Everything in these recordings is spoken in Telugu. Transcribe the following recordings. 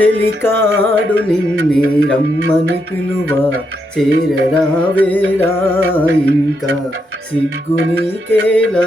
చెలికాడు నిన్నే రమ్మని పిలువ చేరరావేరా ఇంకా సిగ్గు నీకేలా?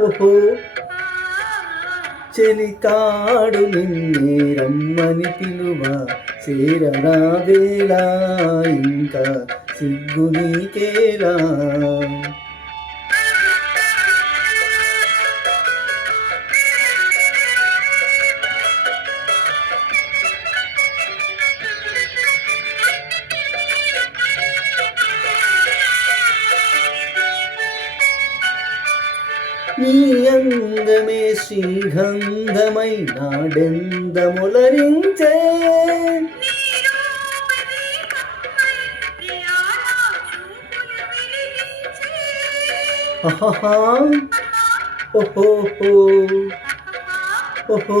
ఓహో. చెలికాడు నిన్నే రమ్మని పిలువ. చేరరావేలా ఇంకా సిగ్గు నీకేలా? నీ అందమే శ్రీగంధమై నాడెందములరించే ఓహో ఓహో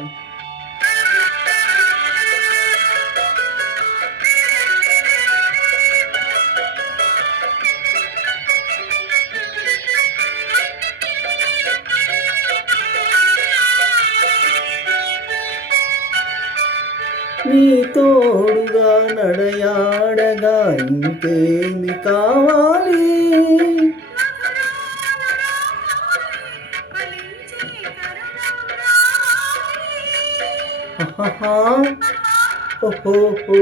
నీ తోడుగా నడయాడగా ఇంకేమి కావాలి ఆహాహా ఓహోహో